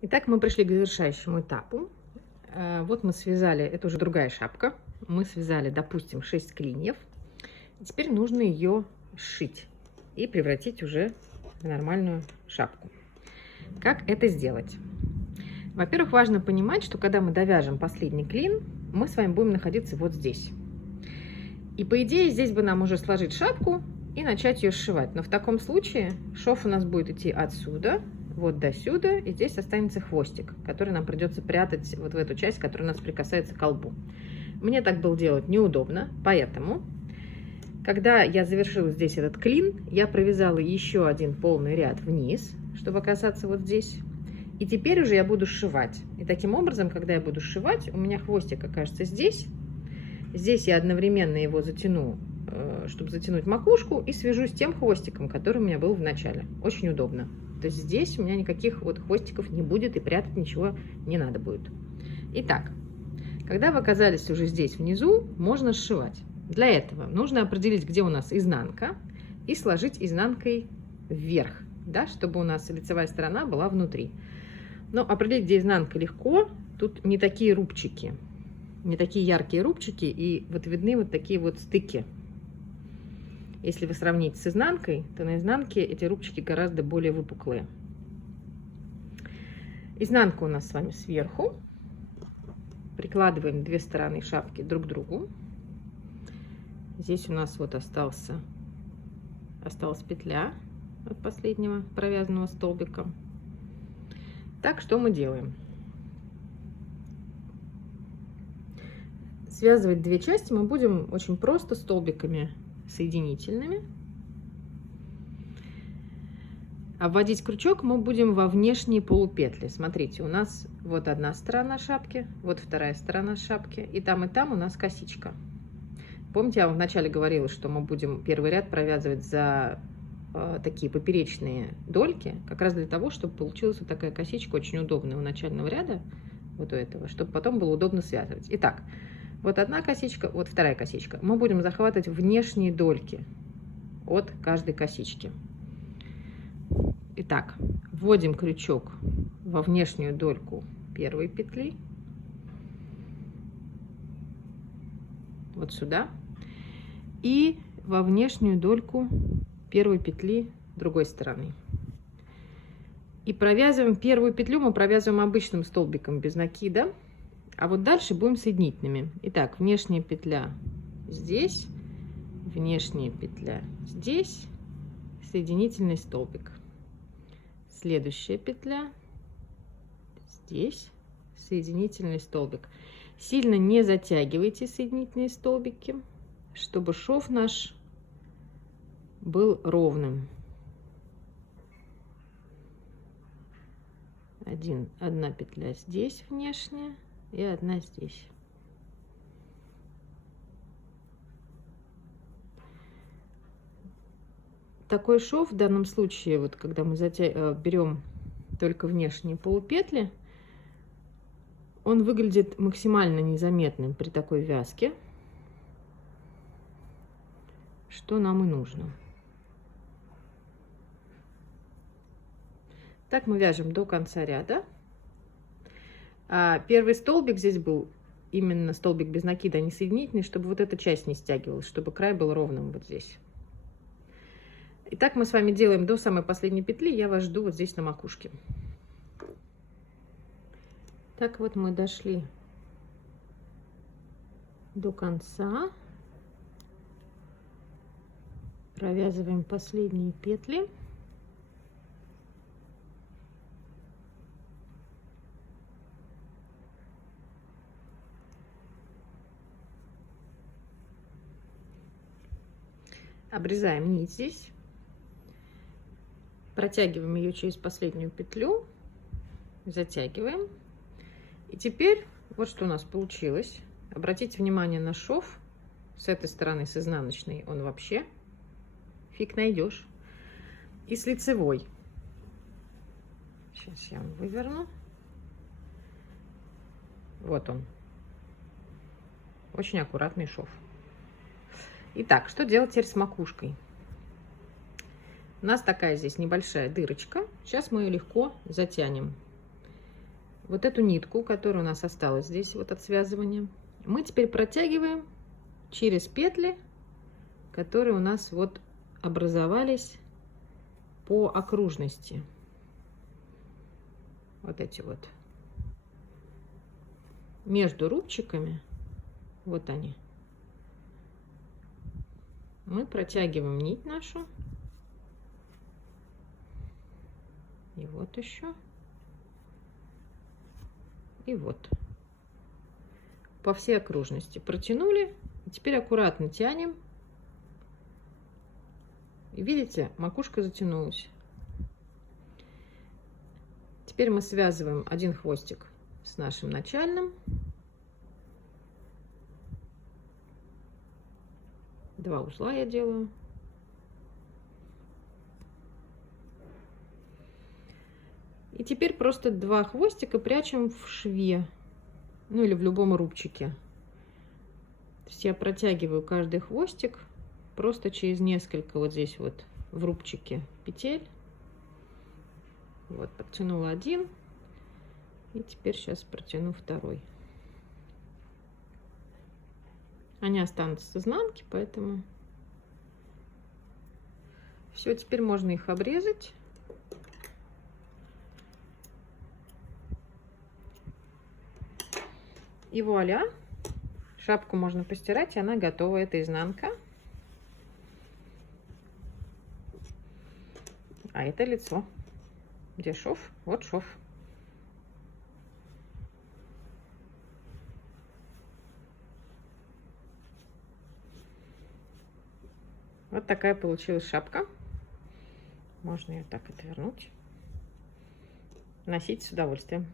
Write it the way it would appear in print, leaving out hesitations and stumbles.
Итак, мы пришли к завершающему этапу. Вот мы связали, это уже другая шапка. Мы связали, допустим, 6 клиньев. Теперь нужно ее сшить и превратить уже в нормальную шапку. Как это сделать? Во-первых, важно понимать, что когда мы довяжем последний клин, мы с вами будем находиться вот здесь. И по идее здесь бы нам уже сложить шапку и начать ее сшивать. Но в таком случае шов у нас будет идти отсюда, вот до сюда, и здесь останется хвостик, который нам придется прятать вот в эту часть, которая у нас прикасается к колбу. Мне так было делать неудобно, поэтому, когда я завершила здесь этот клин, я провязала еще один полный ряд вниз, чтобы оказаться вот здесь. И теперь уже я буду сшивать. И таким образом, когда я буду сшивать, у меня хвостик окажется здесь. Здесь я одновременно его затяну, чтобы затянуть макушку, и свяжу с тем хвостиком, который у меня был в начале. Очень удобно. То есть здесь у меня никаких вот хвостиков не будет, и прятать ничего не надо будет. Итак, когда вы оказались уже здесь внизу, можно сшивать. Для этого нужно определить, где у нас изнанка, и сложить изнанкой вверх, да, чтобы у нас лицевая сторона была внутри. Но определить, где изнанка, легко. Тут не такие рубчики, не такие яркие рубчики, и вот видны вот такие вот стыки. Если вы сравните с изнанкой, то на изнанке эти рубчики гораздо более выпуклые. Изнанка у нас с вами сверху. Прикладываем две стороны шапки друг к другу. Здесь у нас вот осталась петля от последнего провязанного столбика. Так, что мы делаем? Связывать две части мы будем очень просто столбиками соединительными. А вводить крючок мы будем во внешние полупетли. Смотрите, у нас вот одна сторона шапки, вот вторая сторона шапки, и там у нас косичка. Помните, я вам вначале говорила, что мы будем первый ряд провязывать за такие поперечные дольки, как раз для того, чтобы получилась вот такая косичка, очень удобная у начального ряда, вот у этого, чтобы потом было удобно связывать. Итак, вот одна косичка, вот вторая косичка. Мы будем захватывать внешние дольки от каждой косички. Итак, вводим крючок во внешнюю дольку первой петли, вот сюда, и во внешнюю дольку первой петли другой стороны. И провязываем первую петлю, мы провязываем обычным столбиком без накида, а вот дальше будем соединительными. Итак, внешняя петля здесь, внешняя петля здесь, соединительный столбик. Следующая петля здесь, соединительный столбик. Сильно не затягивайте соединительные столбики, чтобы шов наш был ровным. Одна петля здесь внешняя и одна здесь. Такой шов в данном случае, вот когда мы берем только внешние полупетли, он выглядит максимально незаметным при такой вязке, что нам и нужно. Так мы вяжем до конца ряда. Первый столбик здесь был именно столбик без накида, а не соединительный, чтобы вот эта часть не стягивалась, чтобы край был ровным вот здесь. Итак, мы с вами делаем до самой последней петли. Я вас жду вот здесь на макушке. Так вот мы дошли до конца. Провязываем последние петли. Обрезаем нить здесь. Протягиваем ее через последнюю петлю. Затягиваем. И теперь вот что у нас получилось. Обратите внимание на шов. С этой стороны, с изнаночной, он вообще фиг найдешь. И с лицевой. Сейчас я вам выверну. Вот он. Очень аккуратный шов. Итак, что делать теперь с макушкой? У нас такая здесь небольшая дырочка. Сейчас мы ее легко затянем. вот эту нитку, которая у нас осталась здесь вот от связывания, мы теперь протягиваем через петли, которые у нас вот образовались по окружности. Вот эти вот. Между рубчиками, вот они, мы протягиваем нить нашу. И вот еще. И вот. По всей окружности протянули. И теперь аккуратно тянем. И видите, макушка затянулась. Теперь мы связываем один хвостик с нашим начальным. 2 узла я делаю. И теперь просто 2 хвостика прячем в шве, ну или в любом рубчике. То есть я протягиваю каждый хвостик просто через несколько вот здесь вот в рубчике петель. Вот, протянула один. И теперь сейчас протяну второй. Они останутся с изнанки, поэтому все, теперь можно их обрезать. И вуаля, шапку можно постирать, и она готова. Это изнанка, а это лицо. Где шов? Вот шов. Вот такая получилась шапка. Можно ее так отвернуть. Носить с удовольствием.